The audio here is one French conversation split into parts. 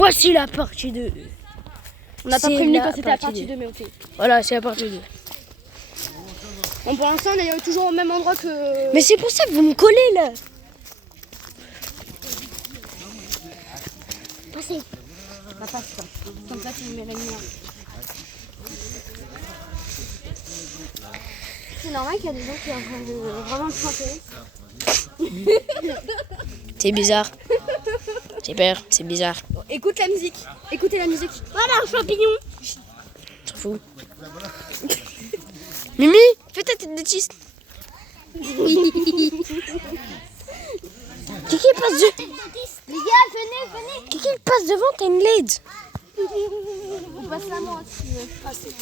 Voici la partie 2. On n'a pas prévenu quand c'était la partie 2, mais ok. Voilà, c'est la partie 2. Bon, pour l'instant, on est toujours au même endroit que... Mais c'est pour ça que vous me collez là. Passez. Bah, passe ça. Comme ça, tu me mets la lumière. C'est normal qu'il y a des gens qui sont en train de vraiment chanter. C'est bizarre. J'ai peur, c'est bizarre. Bon, écoute la musique. Écoutez la musique. Voilà, un champignon. T'en fous. Mimi, fais ta tête de tiste. Kiki passe de... Les gars, venez. Kiki passe devant, t'as une LED. On passe la main si tu veux. Passez.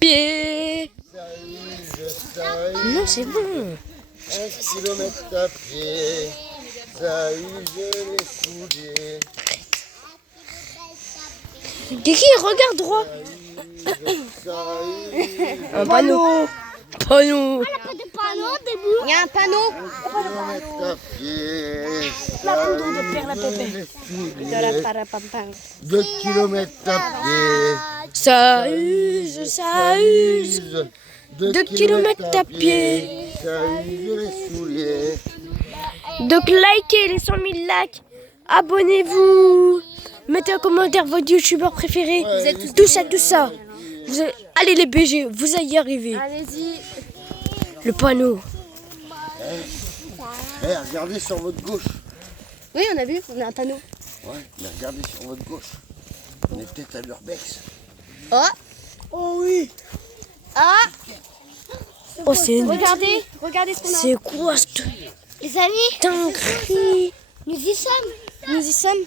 Pied. Non, c'est bon. 1 kilomètre à pied, ça use les souliers. Kiki, regarde droit. Un panneau. Panneau. Il y a un panneau. 1 kilomètre à pied, La poudre de Père la Pépé. De la parapampam. 2 kilomètres à pied, Ça use, ça use. 2 kilomètres à pied. ça use les souliers. Donc likez les 100 000 likes. Abonnez-vous. Mettez en commentaire votre youtubeur préféré. Vous êtes tout ça, tout ça. Allez les BG, vous allez y arriver. Allez-y. Le panneau. Regardez sur votre gauche. Oui, on a vu, on a un panneau. Ouais, mais regardez sur votre gauche. On est peut-être à l'Urbex. Oh. Oh oui. Ah. Oh, c'est une... Regardez ce qu'on a. C'est quoi cette Les amis, dinguerie? nous y sommes. Nous y sommes.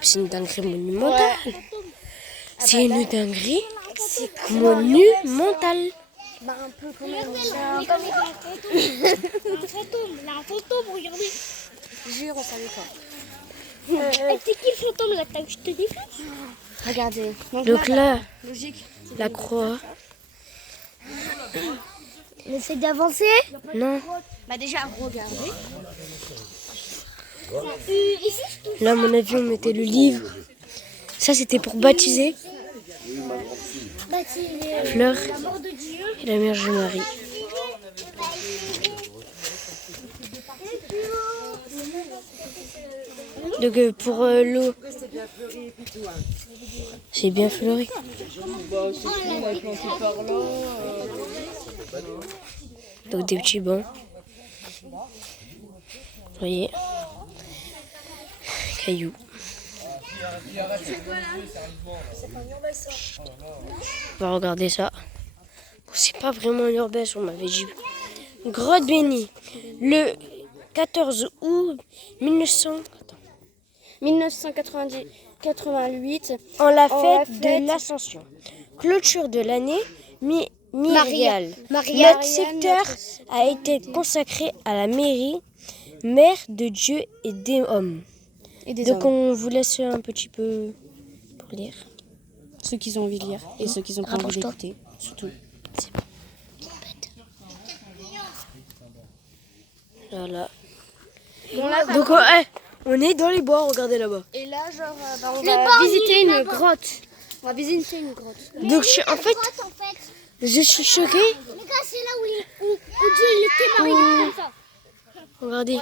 C'est une dinguerie monumentale. C'est une dinguerie monumentale. Bah un peu quand même. Un fantôme, regardez. Jure, on savait pas. C'est qui le fantôme là, je te dis? Regardez. Donc là, Logique. la croix. On essaie d'avancer. Non. Bah déjà, regardez. Ici, Là, à mon avis, on mettait le livre. Ça, c'était pour baptiser Fleur la mort de Dieu. et la Vierge Marie. Donc pour l'eau, c'est bien fleuri. Donc des petits bancs. Vous voyez, cailloux. On va regarder ça. Bon, c'est pas vraiment une urbesse, on m'avait dit. Grotte bénie. Le 14 août 1988. en la fête de l'Ascension. Clôture de l'année myriale. Notre secteur a été consacré à la mairie, mère de Dieu et des hommes. Donc on vous laisse un petit peu pour lire. Ceux qui ont envie de lire et ceux qui ont pas envie Rapproche-toi. d'écouter, surtout. Voilà. Bon, là, Donc on est dans les bois, regardez là-bas. et là, genre, on Le va bord, visiter il est une là-bas. grotte. On va visiter une grotte. Donc en fait, je suis choquée. Les gars, c'est là où Dieu il était mort, il était comme ça. Regardez,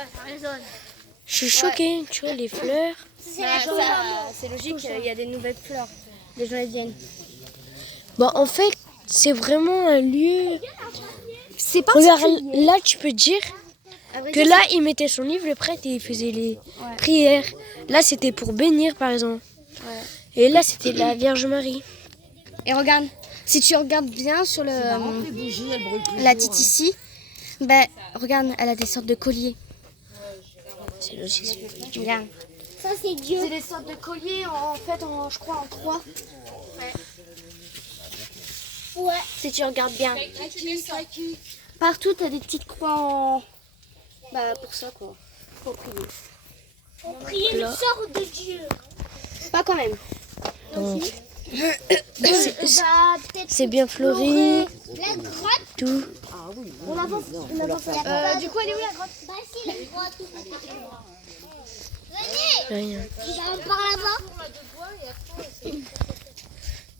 je suis choquée. Tu vois les fleurs. C'est logique, il y a des nouvelles fleurs. Les gens, ils viennent. Bon, en fait, c'est vraiment un lieu. C'est pas Regarde, là, tu peux dire À vrai que dire, là, il mettait son livre, le prêtre, et il faisait les prières. Là, c'était pour bénir, par exemple. Ouais. Et là, c'était la Vierge Marie. Et regarde, si tu regardes bien sur le la tite ici, ben regarde, elle a des sortes de colliers. C'est logique. Regarde. Ça, c'est Dieu. C'est des sortes de colliers en fait, je crois en 3. Ouais. Si tu regardes bien. Partout, t'as des petites croix en. Bah pour ça quoi. Pour prier. On priait le sort de Dieu. Pas quand même. Donc, Bah, peut-être c'est bien fleuri, la grotte. tout. On avance. Du coup, elle est où la grotte? Bah si, la grotte. Rien. Il va par là-bas.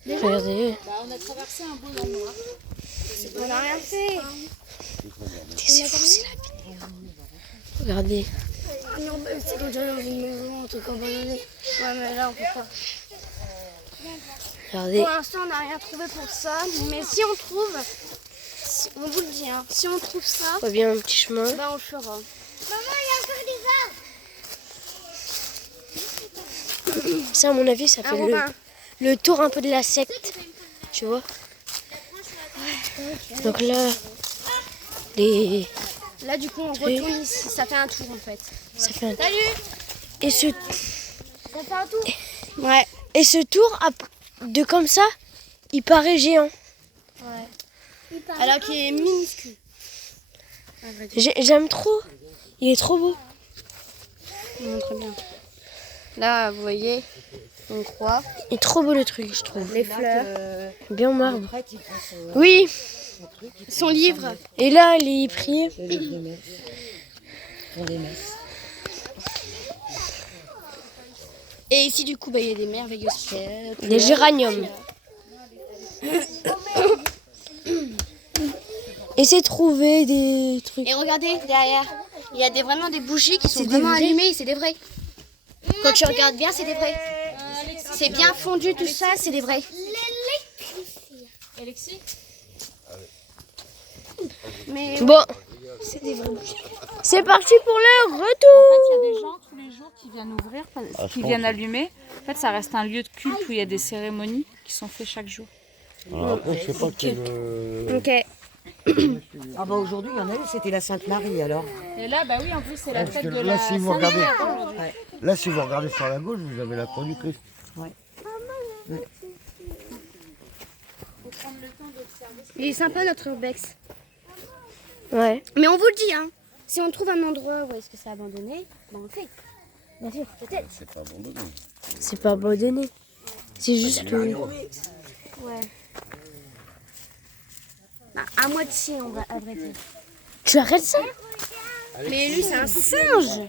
Regardez. On n'a rien fait. C'est fou, c'est la vidéo. Regardez. Non, c'est quand j'allais dans une maison, un truc abandonné. Ouais, mais là, on peut pas. Regardez. Pour l'instant, on n'a rien trouvé pour ça. Mais si on trouve, on vous le dit, hein, si on trouve ça, On voit bien un petit chemin. ben on le fera. Maman, il y a encore des arbres. Ça, à mon avis, ça fait le tour un peu de la secte. Tu vois? Donc là, Là, du coup, on retourne ici. Ça fait un tour en fait. ça fait un tour. Salut! Et ce, Ça fait un tour? Ouais. et ce tour, de comme ça, il paraît géant. Alors qu'il est minuscule. J'aime trop. Il est trop beau. Je montre bien. Là, vous voyez, on croit. Il est trop beau le truc, je trouve. Les fleurs. Bien marbre. Oui. Son livre. Et là, il prie. Et ici, du coup, bah, il y a des merveilleuses pierres. Des géraniums. Et c'est trouver des trucs. Et regardez, derrière, il y a vraiment des bougies qui sont C'est des vraiment vrais allumées. C'est des vrais. Quand tu regardes bien, c'est des vrais. C'est bien fondu, tout ça, c'est des vrais. Mais Bon. C'est parti pour le En retour. fait, il y a des gens tous les jours qui viennent ouvrir, qui viennent allumer. En fait, ça reste un lieu de culte où il y a des cérémonies qui sont faites chaque jour. Alors après, je sais pas quel. ok. Ah bah aujourd'hui, il y en a eu, c'était la Sainte-Marie alors. Et là, bah oui, en plus, c'est la Parce fête que de là, la si vous regardez, Sainte-Mère. là, si vous regardez sur la gauche, vous avez la croix du Christ. Il est sympa notre urbex. Ouais. Mais on vous le dit, hein. Si on trouve un endroit où est-ce que c'est abandonné, ben on le fait. Bien sûr, peut-être. C'est pas abandonné. C'est pas abandonné. C'est juste que. Ouais. Bah, à moitié, on va à vrai dire. Tu arrêtes ça? Mais lui, c'est un singe.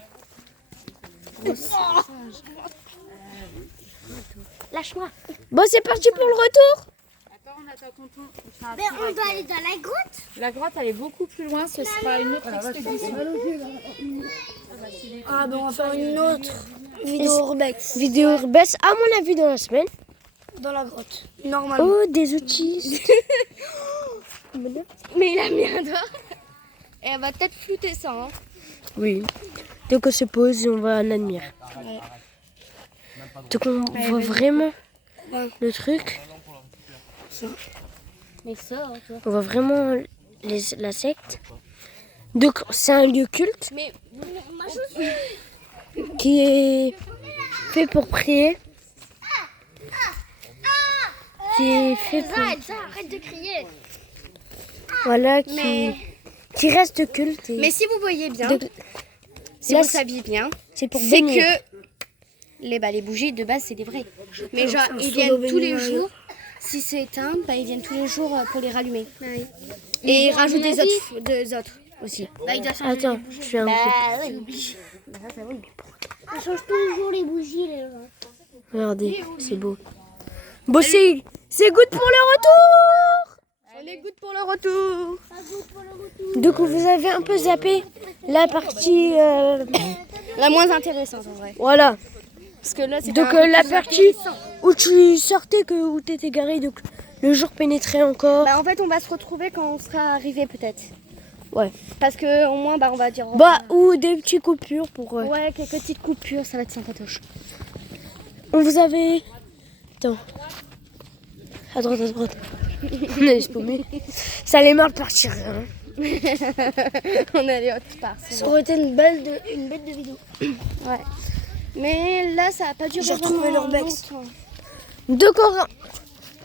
Lâche-moi. Bon, c'est parti pour le retour. Attends, on attend tonton. On fait un Mais tour on avec doit elle. aller dans la grotte. La grotte, elle est beaucoup plus loin. Ce sera une autre expédition. Ah ben on va faire une autre vidéo urbex Vidéo urbex, à mon avis, dans la semaine. dans la grotte. Normalement. Oh, des outils. Mais il a mis un doigt. Et elle va peut-être flouter ça, hein. Oui. Donc on se pose et on va en admirer. Donc on voit vraiment le truc. Mais ça, toi. On voit vraiment la secte. Donc c'est un lieu culte Mais qui est fait pour prier. Qui est fait pour... arrête de crier. Voilà, Mais- qui reste culte. Mais si vous voyez bien, Donc, si là, vous saviez bien, c'est pour c'est bénir. que les bougies de base c'est des vrais. Mais genre ils viennent tous les jours. Si c'est éteint, bah, ils viennent tous les jours pour les rallumer. Et ils rajoutent des autres aussi. Bah, il doit changer. Attends, je fais un coup. On change tous les jours les bougies, les gens. Regardez, c'est beau. Bon, c'est good pour le retour. On est good pour le retour. Donc vous avez un peu zappé la partie... La moins intéressante en vrai. voilà. Parce que là c'est Donc la partie où tu sortais, où tu étais garé, donc le jour pénétrait encore. Bah en fait on va se retrouver quand on sera arrivé peut-être. Ouais. Parce que au moins bah on va dire Bah, ou des petites coupures pour... ouais, quelques petites coupures, ça va être sympatoche. On vous avait... Attends. À droite, à droite. Laisse tomber. Ça allait mal partir. Hein. On est allé autre part. Ça aurait été une bête de vidéo. Ouais. Mais là ça a pas duré J'ai retrouvé vraiment l'urbex. longtemps.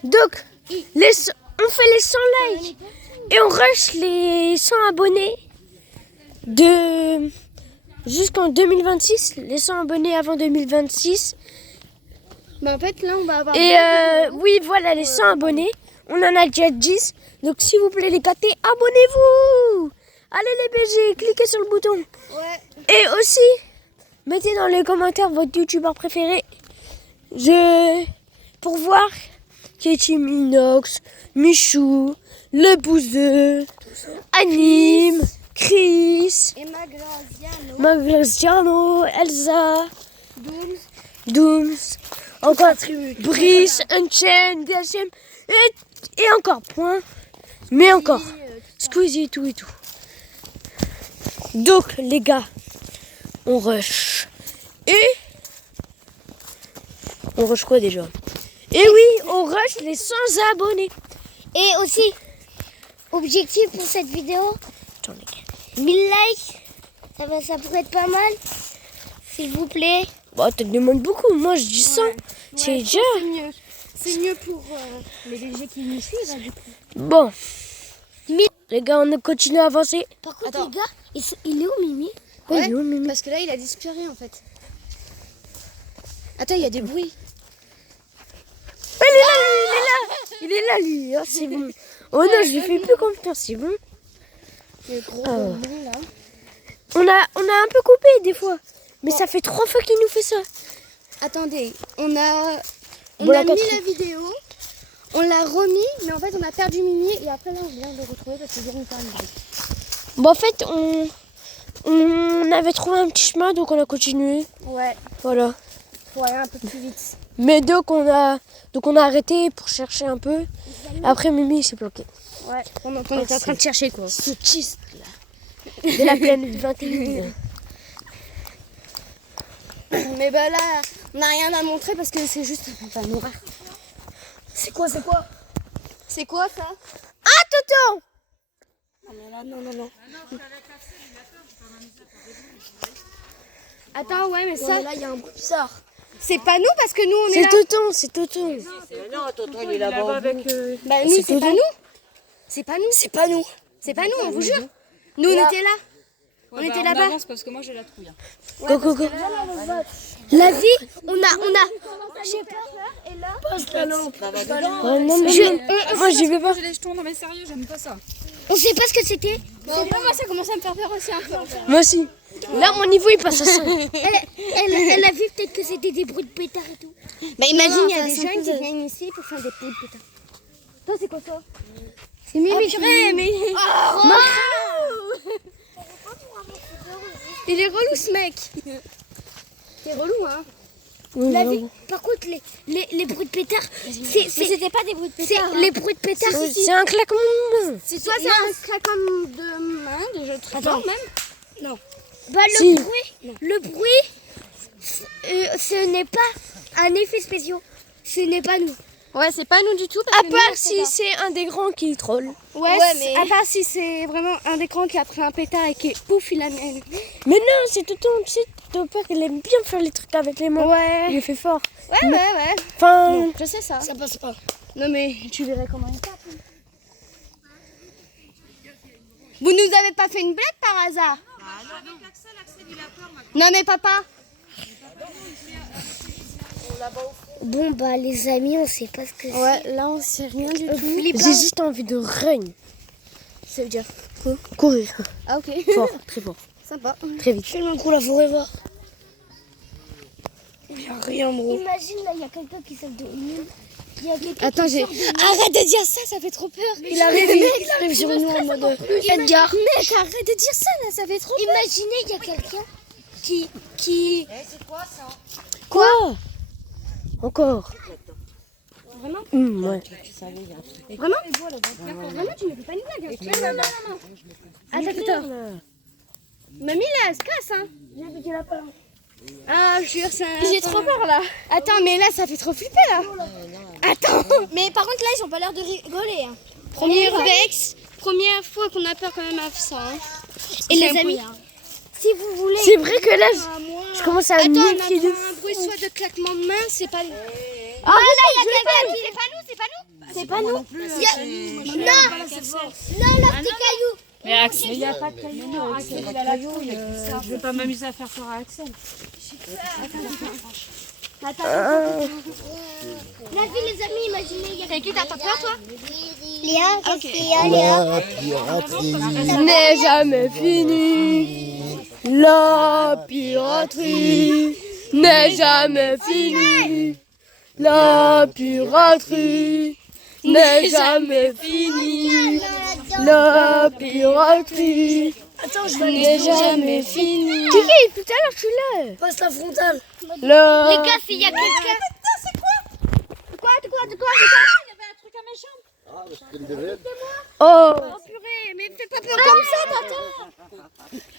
Donc on fait les 100 likes et on rush les 100 abonnés de jusqu'en 2026, les 100 abonnés avant 2026. Bah en fait là on va avoir... Et oui, voilà les 100 abonnés. On en a déjà 10. Donc s'il vous plaît les gâtés, abonnez-vous. Allez les BG, cliquez sur le bouton. Ouais. Et aussi, mettez dans les commentaires votre youtubeur préféré. Pour voir Katie Minox, Michou, Le Bouzeux, Anime, Chris, Emma Glaziano, Maglaziano, Elsa, Dooms. Dooms, encore Brice, Unchained, DHM et encore point. Mais encore Squeezie et tout et tout. Donc les gars, on rush. Et on rush quoi déjà? Et oui, on rush les 100 abonnés. Et aussi, objectif pour cette vidéo, Attends, les gars. 1000 likes. Ça pourrait être pas mal. S'il vous plaît. Bon, tu te demandes beaucoup. Moi, je dis 100. C'est déjà. C'est mieux. C'est mieux pour les BG qui nous suivent là, du coup. Bon. Les gars, on continue à avancer. Par contre, Attends. les gars, il est où Mimi? Ouais, Il est où, Mimi? parce que là il a disparu en fait. Attends, il y a des bruits. Il est là, lui. Oh, c'est bon. Oh non, je lui fais plus confiance. C'est bon. Les gros Ah. bruits là. On a un peu coupé des fois. Mais ça fait 3 fois qu'il nous fait ça. Attendez, on a Bon, la mis quatrième. la vidéo, on l'a remis, mais en fait on a perdu Mimi et après là on vient de le retrouver parce qu'il vient nous faire une blague. Bon, en fait, on avait trouvé un petit chemin, donc on a continué. Ouais, Voilà. faut aller un peu plus vite. Mais donc on a arrêté pour chercher un peu. Après, Mimi il s'est bloqué. Ouais, on était en train de chercher quoi. Ce chiste là. De la planète 21. Mais bah là, on n'a rien à montrer parce que c'est juste un panneau. C'est quoi C'est quoi ça? Ah, Toto! Non. Attends, ouais, mais ça, Là, il y a un bruit bizarre. c'est pas nous parce que nous on est C'est là. Tonton. Non, Tonton, il est là-bas. avec. Bah nous, C'est c'est pas Dodo. nous. C'est pas nous. C'est pas nous. C'est pas nous, on vous jure. Nous, on était là. On était là-bas. Parce que moi j'ai la trouille. Go. La vie, on a. J'ai peur. Oh, non. Moi, j'y vais pas. J'ai les jetons, non mais sérieux, j'aime pas ça. On sait pas ce que c'était. Moi, ça commence à me faire peur aussi un peu. Moi aussi. Là, mon niveau, il passe à 100. Elle a vu peut-être que c'était des bruits de pétard et tout. Bah imagine, il y a ça, des c'est jeunes un peu qui de- viennent ici pour faire des poules de pétard. Toi, c'est quoi ça? C'est Mimi, purée, mais... Il est relou, ce mec. T'es relou, hein. La vie. Par contre, les bruits de pétard, Mais c'était pas des bruits de pétard. les bruits de pétard, C'est un claquement de main. C'est soit c'est un craquement de main, de jeu de traitement même. bah, Si. le bruit, ce n'est pas un effet spécial. Ce n'est pas nous. Ouais, c'est pas nous du tout. Parce À que part nous, si c'est un des grands qui troll. Ouais, mais- à part si c'est vraiment un écran qui a pris un pétard et qui est ouf, il a mis... Mais non, c'est Tonton. Tu sais, ton père, il aime bien faire les trucs avec les mains. Il Ouais, le fait fort. ouais. Enfin, Je sais ça. Ça passe pas. Non mais tu verrais comment il tape. Vous nous avez pas fait une blague par hasard? Non mais papa. Bon, bah, les amis, on sait pas ce que c'est. Ouais, là on sait rien du tout. j'ai juste envie de run. Ça veut dire Courir. ah ok. Fort, très fort. Sympa. Très vite. Tellement cool la forêt va. Y a rien bro. Imagine, là, il y a quelqu'un qui sort de nous. Il y a quelqu'un Attends, qui j'ai... sort de Arrête de dire ça fait trop peur. Il arrive sur nous en mode Edgar. Mec, arrête de dire ça là, ça fait trop peur. Imaginez, il y a quelqu'un qui... Quoi? Encore. Vraiment? Ouais. Vraiment? Vraiment, tu me fais pas une blague. Hein. Non. Attends. Mamie là, elle se casse hein. Ah, je jure, c'est un... J'ai trop peur là. Attends, mais là, ça fait trop flipper là. Attends. Mais par contre, là, ils ont pas l'air de rigoler. Hein. Premier Vex, première fois qu'on a peur quand même à ça. Hein. Et les amis, si vous voulez... C'est vrai que là, je commence à Attends, me on méfier de entend un bruit soit de claquement de main, c'est pas... Ah, là, il y a quelqu'un qui... C'est pas nous. C'est pas nous. Non, leurs petits cailloux. Mais Axel, il n'y a pas de caillou. Axel, il a la trouille. Je vais pas m'amuser à faire peur à Axel. La vie, les amis, imaginez, il y a Qui t'as pas peur, toi? Léa, qu'est-ce qu'il y a, Léa? La piraterie. N'est jamais fini. La piraterie n'est jamais finie. La piraterie n'est jamais finie. La piraterie n'est jamais finie. Kiki, tout à l'heure, je suis là. Passe la frontale. La... Les gars, s'il y a quelqu'un... Oh, Purée, mais fais pas peur comme ça,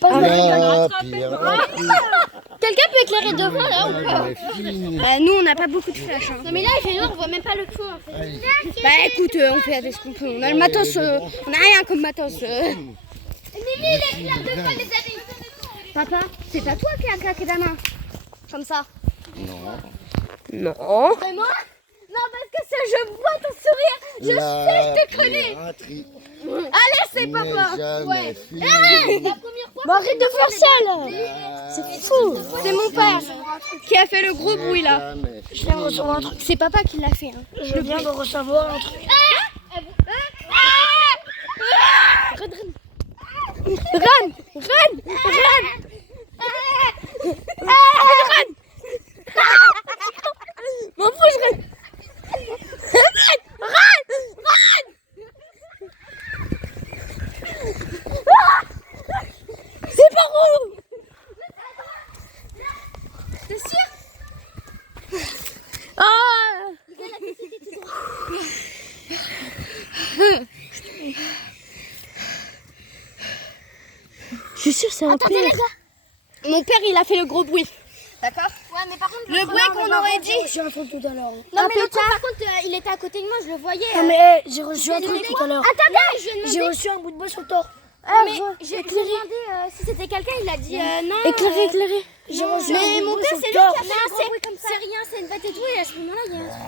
La piraterie. Quelqu'un peut éclairer devant, là, ou pas? Bah, nous, on n'a pas beaucoup de flash. Hein. Non, mais là, il fait noir, on voit même pas le feu, en fait. Bah, écoute, on fait avec ce qu'on peut. On a le matos, on a rien comme matos. Mimi, il éclaire de fois, les amis. Papa, c'est pas toi qui as claqué la main. Comme ça. non. Vraiment? Non, parce que ça, je vois ton sourire. Je sais, je te connais. Piraterie. Allez, c'est papa. Jamais fini. La première fois. Bah, arrête de faire ça, là. C'est fou. C'est mon père qui a fait le gros bruit là. Jamais Je viens de recevoir un truc. C'est papa qui l'a fait. Hein. Je viens de recevoir un truc. Ren. M'en fous, je Ren. C'est par où? T'es sûr? Ah. Je suis sûre c'est un Attendez, père. les gars. Mon père il a fait le gros bruit. D'accord. Ouais, mais par contre, Le bruit qu'on aurait dit. J'ai reçu un truc tout à l'heure. Non, mais l'autre, par contre, il était à côté de moi, je le voyais. Ah, mais j'ai reçu un truc tout à l'heure. Attendez, je J'ai demandé. reçu un bout de bois sur le torse. Mais j'ai demandé si c'était quelqu'un, il a dit non. Éclairé. J'ai reçu un Mais bout de mon bois père, sur c'est le lui qui a torse. fait un gros bruit comme ça. C'est rien, c'est une bête et tout. Et à ce moment-là, il y a un truc.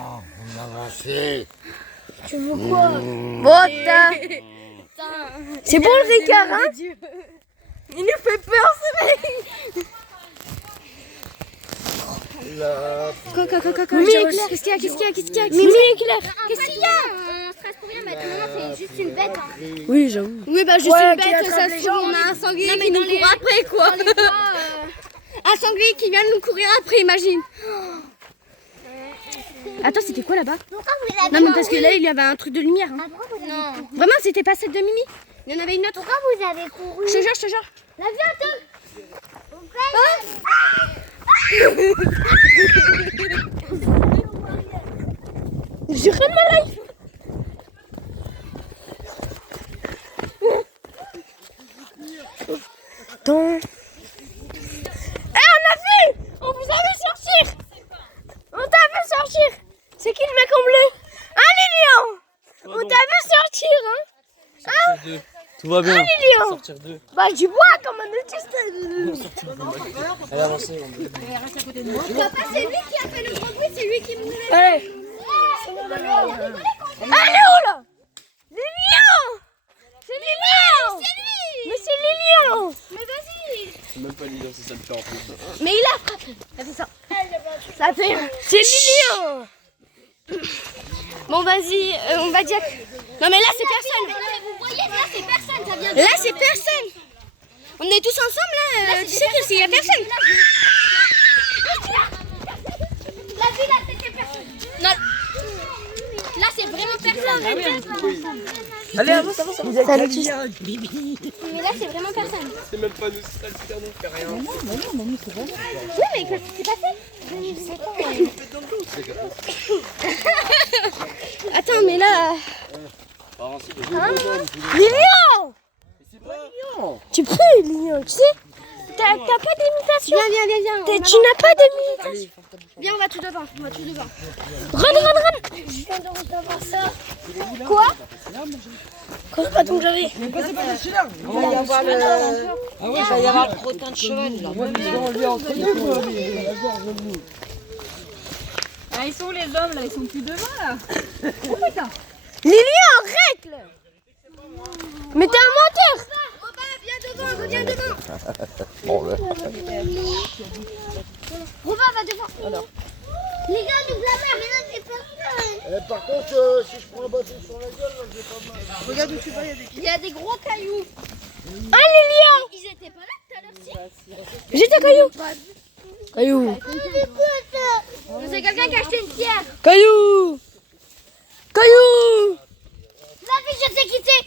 on avançait. Tu veux quoi? Bota. C'est bon le Ricard, hein? Il nous fait peur, ce mec. Mimi éclaire. Qu'est-ce qu'il y a? Mimi éclaire. Qu'est-ce qu'il y a? Un strasbourgien, mais maintenant, c'est juste une bête. Hein. Oui, j'avoue. Oui bah juste Ouais, une qui bête, attrape ça les se gens, trouve, on a un sanglier Non, mais qui nous dans les- court après quoi. Dans les bois, Un sanglier qui vient de nous courir après, imagine. Attends, c'était quoi là-bas? Non mais parce que là il y avait un truc de lumière. Hein. Non. Vraiment, c'était pas celle de Mimi? Il y en avait une autre. Pourquoi vous avez couru? Je te jure. La viande. J'ai rien de ma life. Attends. Eh, on a vu! On vous a vu sortir! On t'a vu sortir! C'est qui le mec en bleu? Un Lilian! On t'a vu sortir, hein? Tout va bien. Lilian! Sortir d'eux. Bah, du bois comme un autiste! Allez, avancez. Papa, c'est lui qui a fait le gros bruit, c'est lui qui me l'a Allez! Allez, où là? Lilian! C'est Lilian! C'est lui. Mais c'est Lilian! Mais vas-y. C'est même pas l'idée, c'est ça le fait en plus. Mais il a frappé. Il a fait ça. Ça fait... C'est Lilian! Bon vas-y, on va dire. Non mais là c'est personne. Vous voyez, là, c'est personne. Ça vient de... Là c'est personne. On est tous ensemble là. Tu sais qu'il y a personne. La vue, là, c'était personne. Non. Là, c'est vraiment personne. Allez, avance. Mais là, c'est vraiment personne. C'est même pas nous, c'est ça le pire, on fait rien. Oui, mais qu'est-ce qui s'est passé? Je sais pas. Attends mais là. Lilian! C'est pas Lilian. Tu peux, Lilian, tu sais? T'as pas d'imitation? Viens. Tu n'as pas d'imitation? Viens, on va tout devant. Run! Je viens de recevoir ça. Quoi donc j'avais? Il va y avoir le... Ah oui, il va y avoir le trottin de cheval là. Ah, ils sont où les hommes là? Ils sont plus devant là. Lilian, arrête là! Mais t'es un menteur! devant, reviens devant. Bon, ouais. Robin va devant. Alors. Les gars, nous la mer, mais là, c'est personne. Par contre, si je prends un bâton sur la gueule, j'ai pas mal. Regarde où tu vas, Il y a des gros cailloux. Ah, les lions! Ils étaient pas là tout à l'heure, si. Jette un caillou! Caillou! C'est quelqu'un qui a acheté une pierre. Caillou! Caillou! La vie, je sais qui c'est.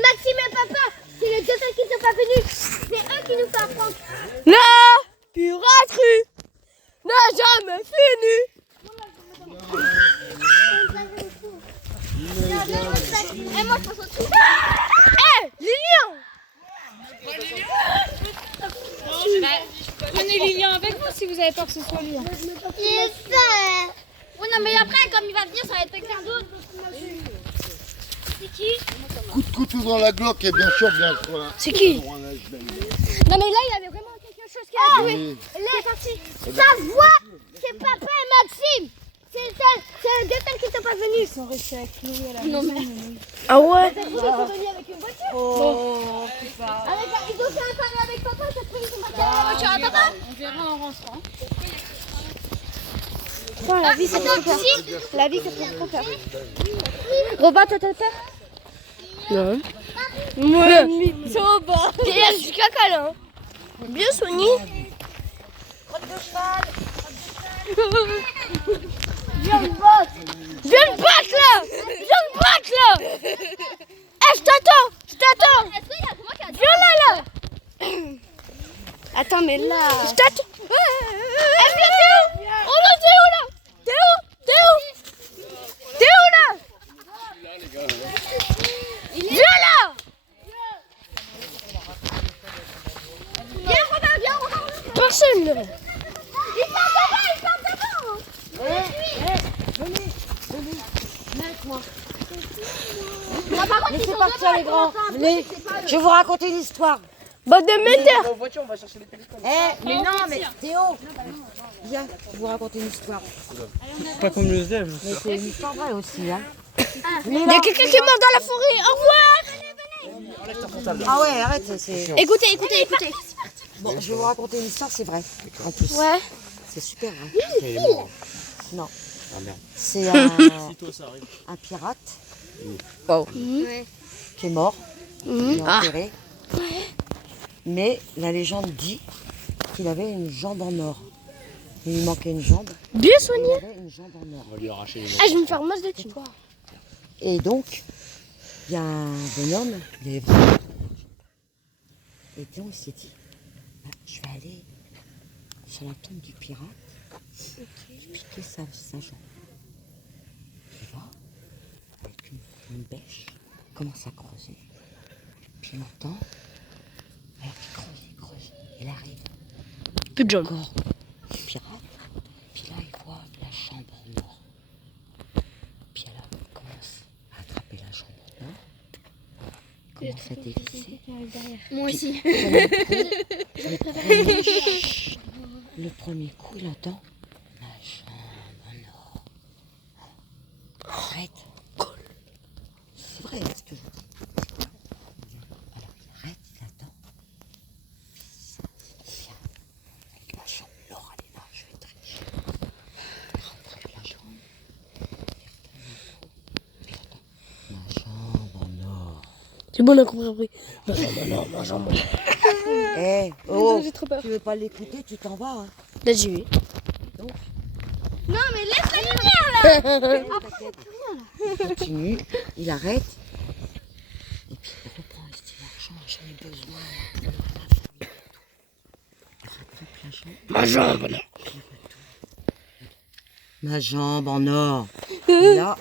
Maxime et papa. C'est les deux seuls qui ne sont pas venus. C'est eux qui nous font apprendre. La piraterie n'a jamais fini! Et moi, je pense au tout. Hé, les lions! Prenez Lilian avec vous si vous avez peur que ce soit lui. C'est ça. Oui, non, mais après, comme il va venir, ça va être quelqu'un d'autre. C'est qui? Coup de couteau dans la gloque et bien sûr, bien sûr. C'est qui? Non, mais là, il avait vraiment quelque chose qui a joué. Ça se voit, c'est papa et Maxime. C'est les deux seuls qui ne sont pas venus. Ils sont restés avec Chloé à la maison. Ah ouais? Ils sont venus avec une voiture. Oh, putain. Ils ont fait un pari avec papa, cette fois ils sont partis avec la voiture à papa. On verra en rentrant. La vie, c'est trop peur. La vie, c'est trop peur. Robin, toi, t'as peur? Non. Moi, Mythoba. Il y a du caca là. Hein. Bien soigné. Viens me battre. Viens me battre là! Viens me battre là! Eh, je t'attends! Je t'attends! Est-ce qu'il y a comment qu'il y a Viens là! Attends, mais là. Je t'attends! Eh, viens, t'es où? Oh là, t'es où là? T'es où? T'es où? T'es où là? Viens là! Viens, Robin, viens, Robin. Personne là! Il part devant, il part devant. Laissez partir les grands. Venez, je vais vous raconter une histoire. Bah de méter! En voiture, on va chercher les téléphones. Mais non, mais Théo, viens, je vais vous raconter une histoire. Pas comme le ZF. Mais c'est une histoire vraie aussi, hein. Il y a quelqu'un qui est mort dans la forêt! Au revoir! Ah ouais, arrête, c'est... Écoutez, écoutez, écoutez. Bon, je vais vous raconter une histoire, c'est vrai, en plus. Ouais. C'est super, hein. Il est mort. Non, Ah merde. c'est un pirate Wow. qui est mort, il est enterré. Mais la légende dit qu'il avait une jambe en or. Il lui manquait une jambe, Bien il soigné! avait une jambe en or. On va lui arracher les Ah, je vais me faire masse de dessus. Et donc, il y a un bonhomme, il est vraiment... Et donc, il s'est dit, bah, je vais aller sur la tombe du pirate, piquer sa jambe. Il va, avec une bêche, il commence à creuser. Puis il entend, alors il creuse, il arrive Plus de jambes. au corps du pirate, puis là, il voit la jambe en or. Puis alors, il commence à attraper la jambe en or, il commence à dévisser. Moi aussi. Le premier coup, il entend ma jambe en or. Arrête. C'est vrai ce que je dis. Alors il arrête, il attend. Viens, avec ma jambe en or, elle est là, je vais tricher. Il rattrape la jambe. Il attend. Ma jambe en or. C'est bon, on a compris. Ma jambe. Eh, oh, tu veux pas l'écouter, tu t'en vas. Hein. Là, j'y vais. Non, mais laisse la lumière là. Il continue, il arrête. Et puis il reprend, il se dit l'argent, j'en ai besoin. Il rattrape la jambe. Ma jambe là. Ma jambe en or. Et là.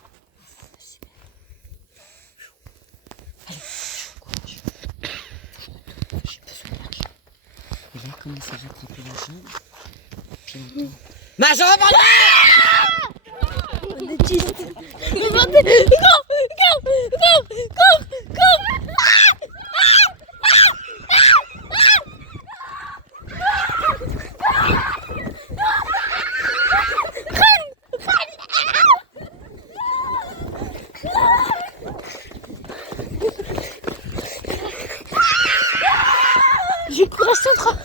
Allez, courage. J'ai besoin d'argent. Et là, il commence à rattraper la jambe. Puis il entend. Ma jambe en or! concentre.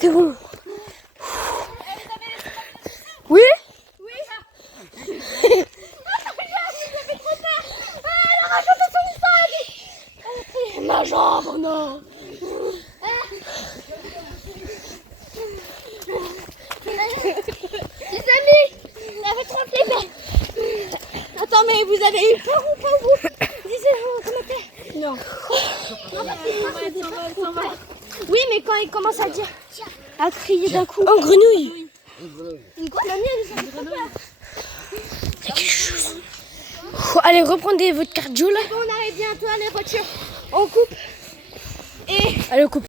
C'est bon. Oui. Ma jambe, non. Les amis, il avait trop flippé. Attends, mais vous avez eu peur ou pas vous? Disez-vous, comment Non. Oui, mais quand il commence à dire, à crier d'un coup. En grenouille. Une grenouille, elle a peur. Allez, reprenez votre cardio là. On arrive bientôt à la voiture. On coupe. Et Allez, coupe.